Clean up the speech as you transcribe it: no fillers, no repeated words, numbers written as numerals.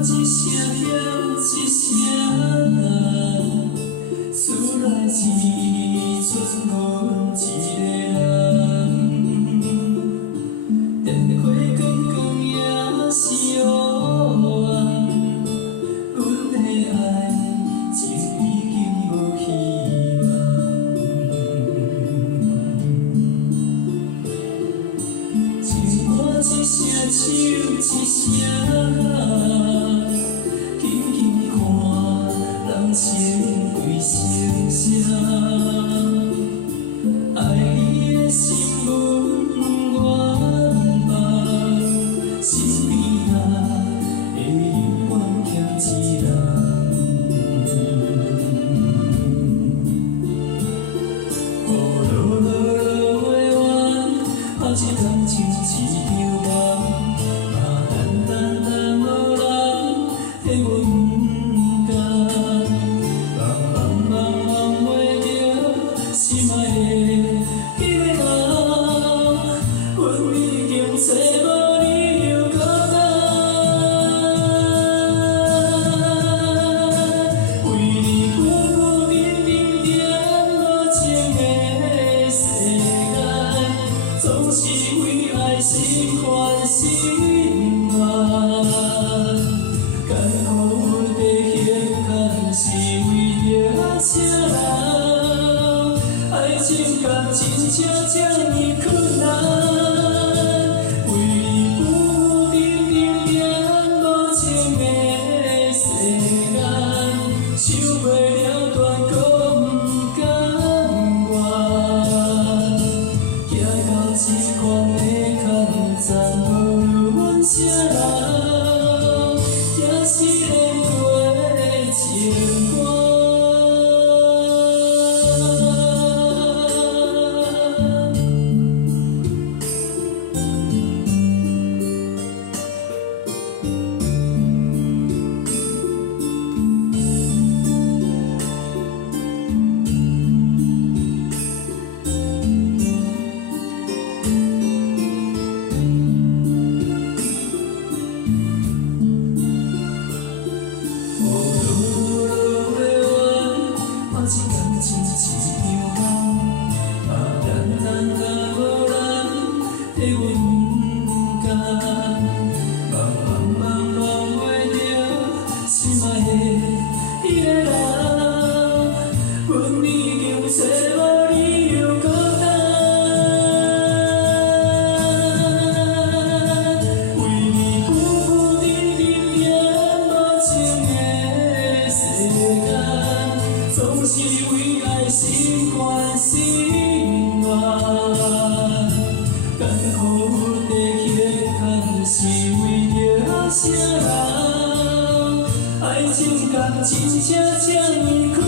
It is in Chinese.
一声响一声人，厝内只剩阮一个人。电火光光也是黑暗，阮的爱情已经无希望。情歌一声唱一声。 情对声声，爱你的心阮愿望，身边啊会永远欠一人。雨落落落的弯，拍一天像一场梦，嘛等等无人替阮。 心爱的迄个人，阮已经找无理由搁等，为你孤孤零零点无情的世间，总是为爱心烦心乱，艰苦的险艰是为着啥人？ 情感真正这么困难，为你孤孤零零点无情的世间，想袂了断，搁不甘愿，行到这款的坎，暂无阮啥人，也是连过情歌。 一天像一场梦，嘛简单甲无人替阮甘，梦袂着心爱的迄个人，阮已经找无理由搁等，为你孤孤零零点无情的世间。 总是为爱心烦心乱，艰苦的险艰是为着啥人？爱情甘真正这么苦。